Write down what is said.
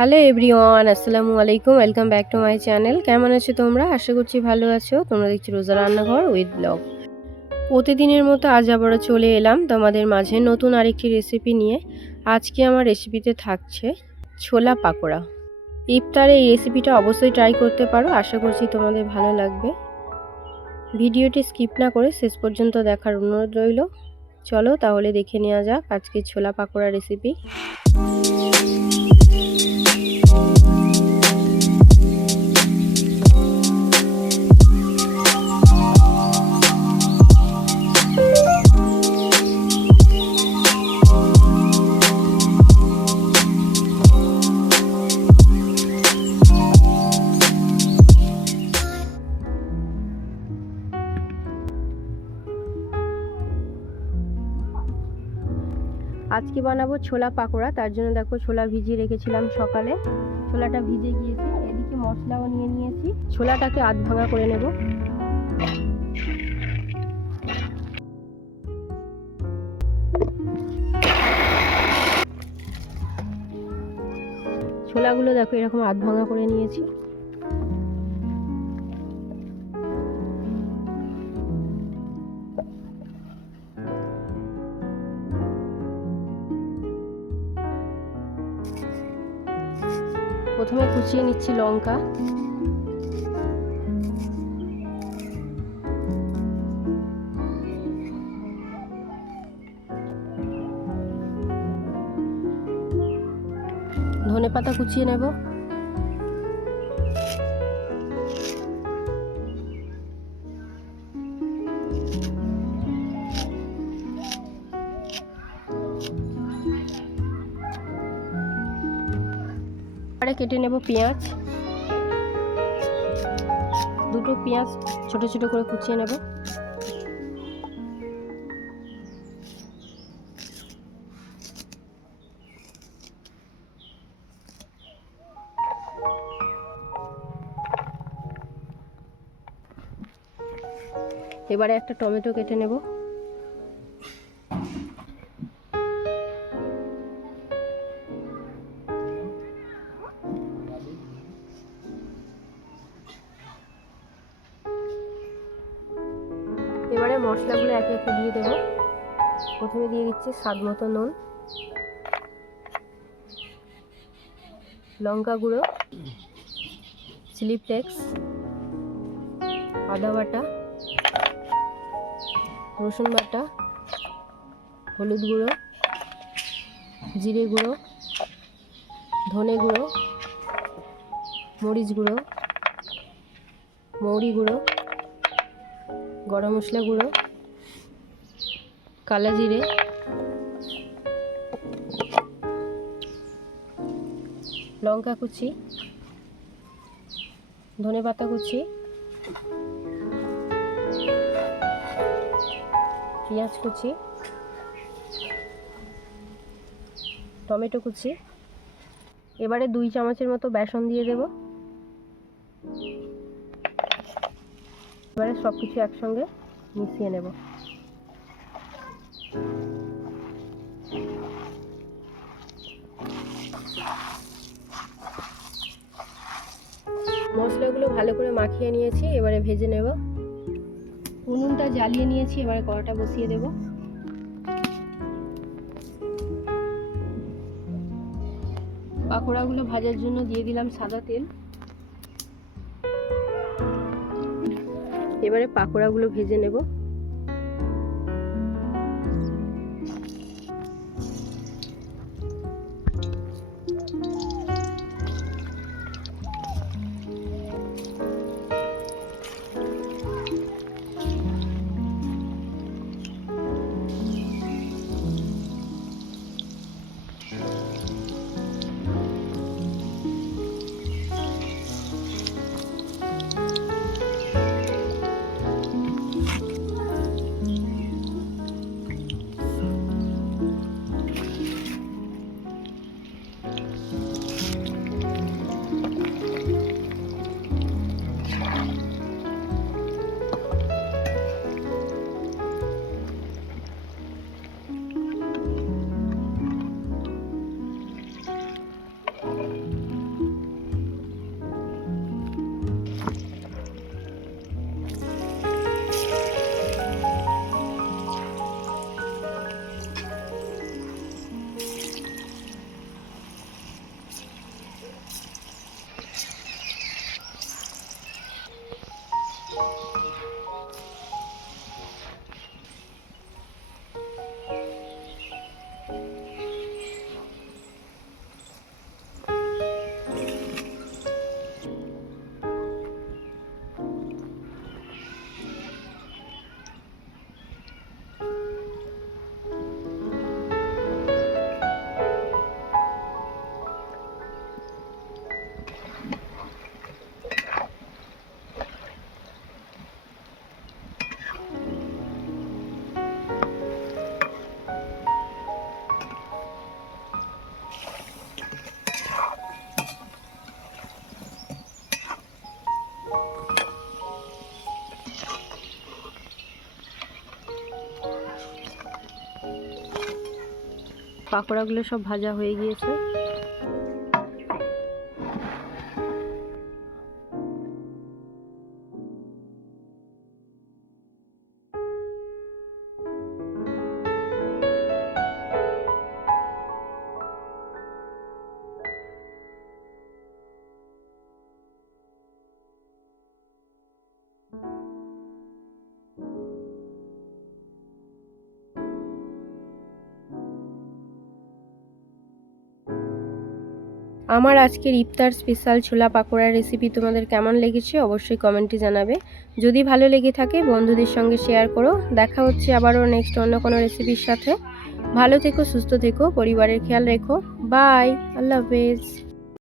Hello everyone, আসসালামু আলাইকুম। Welcome back to my channel. কেমন আছো তোমরা? আশা করছি ভালো আছো। তোমরা দেখছি রোজা রান্নাঘর উইথ ব্লগ। প্রতিদিনের মতো আজ আবারও চলে এলাম তোমাদের মাঝে নতুন আরেকটি রেসিপি নিয়ে। আজকে আমার রেসিপিতে থাকছে ছোলা পাকোড়া। ইফতারে এই রেসিপিটা অবশ্যই ট্রাই করতে পারো, আশা করছি তোমাদের ভালো লাগবে। ভিডিওটি স্কিপ না করে শেষ পর্যন্ত দেখার অনুরোধ রইল। চলো তাহলে দেখে নেওয়া যাক আজকে ছোলা পাকোড়া রেসিপি। আজকে বানাবো ছোলা পাকোড়া। তার জন্য দেখো ছোলা ভিজিয়ে রেখেছিলাম সকালে, ছোলাটা ভিজে গিয়েছে। এদিকে মশলাও নিয়ে নিয়েছি, ছোলাটাকে আধ ভাঙা করে নেব। ছোলাগুলো দেখো এরকম আধ ভাঙা করে নিয়েছি। প্রথমে কুচিয়ে নিচ্ছি লঙ্কা, ধনেপাতা কুচিয়ে নেব, এবারে কেটে নেব পেঁয়াজ। দুটো পেঁয়াজ ছোট ছোট করে কুচিয়ে নেব। এবারে একটা টমেটো কেটে নেব। এবারে মশলাগুলো একে একে দিয়ে দেবো। প্রথমে দিয়ে দিচ্ছি স্বাদ মতো নুন, লঙ্কা গুঁড়ো, চিলি ফ্লেক্স, আদা বাটা, রসুন বাটা, হলুদ গুঁড়ো, জিরে গুঁড়ো, ধনে গুঁড়ো, মরিচ গুঁড়ো, মৌরি গুঁড়ো, গরম মশলা গুঁড়ো, কালো জিরে, লঙ্কা কুচি, ধনে পাতা কুচি, পেঁয়াজ কুচি, টমেটো কুচি। এবারে 2 চামচের মতো বেসন দিয়ে দেব। এবারে সব কিছু একসঙ্গে মিশিয়ে নেব। মশলাগুলো ভালো করে মাখিয়ে নিয়েছি, এবারে ভেজে নেব। উনুনটা জ্বালিয়ে নিয়েছি, এবারে কড়াটা বসিয়ে দেব। পাকোড়াগুলো ভাজার জন্য দিয়ে দিলাম সাদা তেল। এবারে পাকোড়াগুলো ভেজে নেব। পাকোড়াগুলো সব ভাজা হয়ে গিয়েছে। আমার আজকের ইফতার স্পেশাল ছোলা পাকোড়ার রেসিপি তোমাদের কেমন লেগেছে অবশ্যই কমেন্টে জানাবে। যদি ভালো লেগে থাকে বন্ধুদের সঙ্গে শেয়ার করো। দেখা হচ্ছে আবারও নেক্সট অন্য কোনো রেসিপির সাথে। ভালো থেকো, সুস্থ থেকো, পরিবারের খেয়াল রেখো। বাই, আল্লাহ হাফেজ।